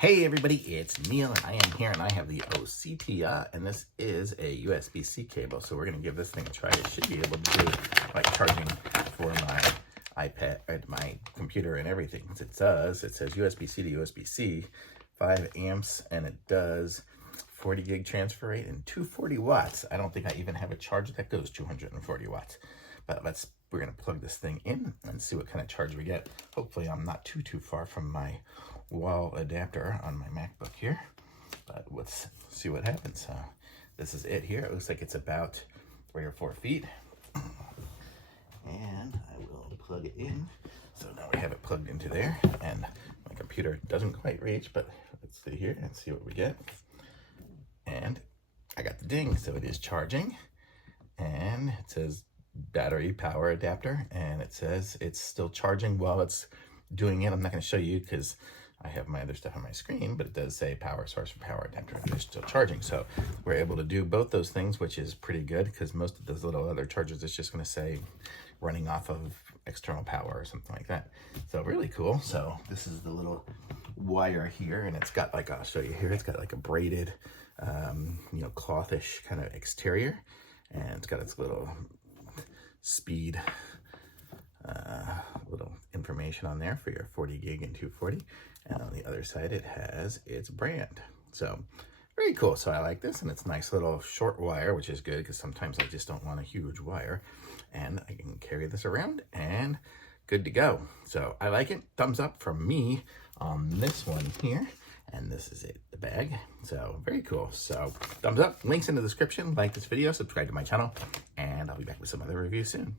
Hey everybody, it's Neil and I am here and I have the Ocetea and this is a USB-C cable. So we're going to give this thing a try. It should be able to do like charging for my iPad and my computer and everything. It does. It says USB-C to USB-C, 5 amps, and it does 40 gig transfer rate and 240 watts. I don't think I even have a charger that goes 240 watts. But we're going to plug this thing in and see what kind of charge we get. Hopefully I'm not too far from my wall adapter on my MacBook here, but let's see what happens. This is it here. It looks like it's about 3 or 4 feet. And I will plug it in. So now we have it plugged into there and my computer doesn't quite reach, but let's see here and see what we get. And I got the ding, so it is charging and it says battery power adapter and it says it's still charging while it's doing it. I'm not going to show you because I have my other stuff on my screen, but it does say power source for power adapter and it's still charging. So we're able to do both those things, which is pretty good because most of those little other chargers, it's just going to say running off of external power or something like that. So really cool. So this is the little wire here and it's got like, I'll show you here, it's got like a braided, clothish kind of exterior and it's got its little speed little information on there for your 40 gig and 240, and on the other side it has its brand. So very cool. So I like this, and it's nice little short wire, which is good because sometimes I just don't want a huge wire, and I can carry this around and good to go. So I like it. Thumbs up from me on this one here, and this is it, the bag. So very cool. So thumbs up, links in the description. Like this video, subscribe to my channel, and I'll be back with some other reviews soon.